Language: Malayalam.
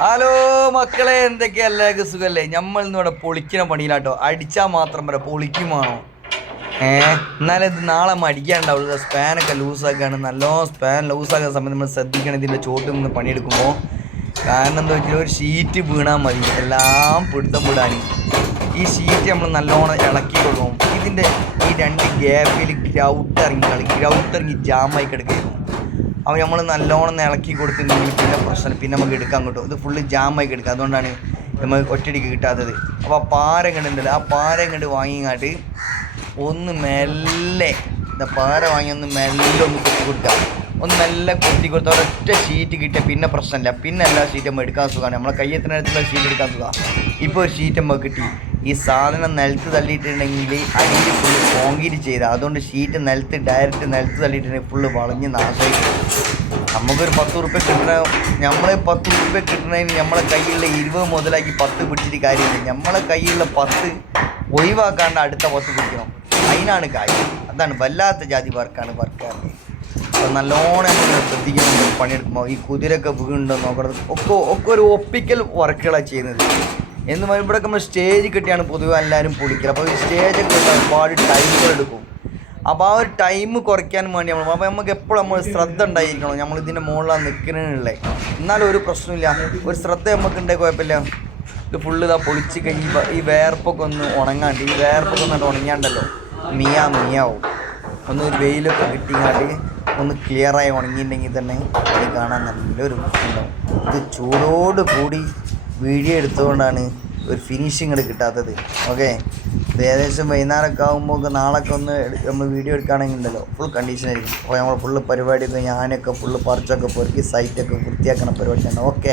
ഹലോ മക്കളെ എന്തൊക്കെയല്ലേ സുഖല്ലേ? നമ്മൾ ഇന്നിവിടെ പൊളിക്കണ പണിയിലാട്ടോ. അടിച്ചാൽ മാത്രം വരെ പൊളിക്കുമാണോ ഏ? എന്നാലും ഇത് നാളെ മടിക്കാണ്ടാവുള്ളൂ സ്പാനൊക്കെ ലൂസാക്കാണ്. നല്ലോണം സ്പാൻ ലൂസാക്കുന്ന സമയത്ത് നമ്മൾ ശ്രദ്ധിക്കണം ഇതിന്റെ ചോട്ടിൽ നിന്ന് പണിയെടുക്കുമ്പോൾ. കാരണം എന്താ വെച്ചാൽ ഒരു ഷീറ്റ് വീണാൽ മതി. എല്ലാം പിടുത്തം വിടാൻ ഈ ഷീറ്റ് നമ്മൾ നല്ലോണം ഇളക്കി കൊടുക്കും. ഇതിന്റെ ഈ രണ്ട് ഗ്യാപ്പിൽ ഗ്രൗട്ട് ഇറങ്ങി കളി. ഗ്രൗട്ട് ഇറങ്ങി ജാമായി കിടക്കുന്നു അപ്പോൾ നമ്മൾ നല്ലോണം ഇളക്കി കൊടുത്തിട്ടുണ്ടെങ്കിൽ പിന്നെ പ്രശ്നം പിന്നെ നമുക്ക് എടുക്കാൻ കിട്ടും. ഇത് ഫുള്ള് ജാമായി കിടക്കുക അതുകൊണ്ടാണ് നമുക്ക് ഒറ്റടിക്ക് കിട്ടാത്തത്. അപ്പോൾ ആ പാര കണ്ടുണ്ടല്ലോ ആ പാര കണ്ട് വാങ്ങിങ്ങാട്ട് ഒന്ന് മെല്ലെ എന്താ പാര വാങ്ങി ഒന്ന് മെല്ലെ ഒന്ന് കുത്തി കൊടുക്കുക ഒന്ന് മെല്ലെ കുത്തി കൊടുത്ത ഒരൊറ്റ ഷീറ്റ് കിട്ടിയാൽ പിന്നെ പ്രശ്നമില്ല. പിന്നെ എല്ലാ ഷീറ്റും നമ്മൾ എടുക്കാൻ സുഖമാണ്. നമ്മളെ കയ്യത്തിനടുത്തുള്ള ഷീറ്റ് എടുക്കാൻ സുഖമാണ്. ഇപ്പോൾ ഒരു ഷീറ്റ് നമുക്ക് കിട്ടി. ഈ സാധനം നിലത്ത് തള്ളിയിട്ടുണ്ടെങ്കിൽ അടിയിൽ ഫുള്ള് കോൺക്രീറ്റ് ചെയ്ത. അതുകൊണ്ട് ഷീറ്റ് നിലത്ത് ഡയറക്റ്റ് നിലത്ത് തള്ളിയിട്ടുണ്ടെങ്കിൽ ഫുള്ള് വളഞ്ഞ് നാശമായി നമുക്കൊരു പത്ത് ഉറുപ്പ്യ കിട്ടണ നമ്മളെ പത്ത് ഉറുപ്പ്യ കിട്ടണതിന് നമ്മളെ കയ്യിലുള്ള ഇരുപത് മുതലാക്കി പത്ത് പിടിച്ചിട്ട് കാര്യമില്ല. നമ്മളെ കയ്യിലുള്ള പത്ത് ഒഴിവാക്കാണ്ട് അടുത്ത പത്ത് പിടിക്കണം. അതിനാണ് കാര്യം. അതാണ് വല്ലാത്ത ജാതി വർക്കാണ് വർക്കാറ് അപ്പം നല്ലോണം നമ്മൾ ശ്രദ്ധിക്കുന്നുണ്ട് പണിയെടുക്കുമ്പോൾ ഈ കുതിരയൊക്കെ വീണ്ടും നോക്കണം. ഒക്കെ ഒക്കെ ഒരു ഒപ്പിക്കൽ വർക്കുകളാണ് ചെയ്യുന്നത്. എന്ന് പറയുമ്പോൾ നമ്മൾ സ്റ്റേജ് കെട്ടിയാണ് പൊതുവെ എല്ലാവരും പൊളിക്കുക അപ്പോൾ ഈ സ്റ്റേജൊക്കെ ഒരുപാട് ടൈമുകൾ എടുക്കും. അപ്പോൾ ആ ഒരു ടൈം കുറയ്ക്കാൻ വേണ്ടി നമ്മൾ അപ്പോൾ നമുക്ക് എപ്പോഴും നമ്മൾ ശ്രദ്ധ ഉണ്ടായിരിക്കണം. നമ്മൾ ഇതിന്റെ മുകളിലാണ് നിൽക്കുന്നതിനുള്ളത് എന്നാലും ഒരു പ്രശ്നമില്ല. ഒരു ശ്രദ്ധ നമുക്ക് ഉണ്ടെങ്കിൽ കുഴപ്പമില്ല. ഇത് ഫുള്ള് ഇതാ പൊളിച്ച് കഴിഞ്ഞ് ഈ വേർപ്പൊക്കെ ഒന്ന് ഉണങ്ങാണ്ട് ഈ വേർപ്പൊക്കെ ഒന്ന് ഉണങ്ങാണ്ടല്ലോ മിയാ മിയാവും. ഒന്ന് വെയിലൊക്കെ കിട്ടിയാണ്ട് ഒന്ന് ക്ലിയറായി ഉണങ്ങിയിട്ടുണ്ടെങ്കിൽ തന്നെ അത് കാണാൻ നല്ലൊരു ഇത് ചൂടോട് കൂടി വീഡിയോ എടുത്തുകൊണ്ടാണ് ഒരു ഫിനിഷിങ് കിട്ടാത്തത്. ഓക്കെ ഇത് ഏകദേശം വൈകുന്നേരമൊക്കെ ആകുമ്പോൾ നാളൊക്കെ ഒന്ന് നമ്മൾ വീഡിയോ എടുക്കുകയാണെങ്കിൽ ഉണ്ടല്ലോ ഫുൾ കണ്ടീഷൻ ആയിരിക്കും. അപ്പോൾ നമ്മൾ ഫുള്ള് പരിപാടിയൊക്കെ ഞാനൊക്കെ ഫുള്ള് പറിച്ചൊക്കെ പൊറുക്കി സൈറ്റൊക്കെ വൃത്തിയാക്കണ പരിപാടിയാണ്. ഓക്കെ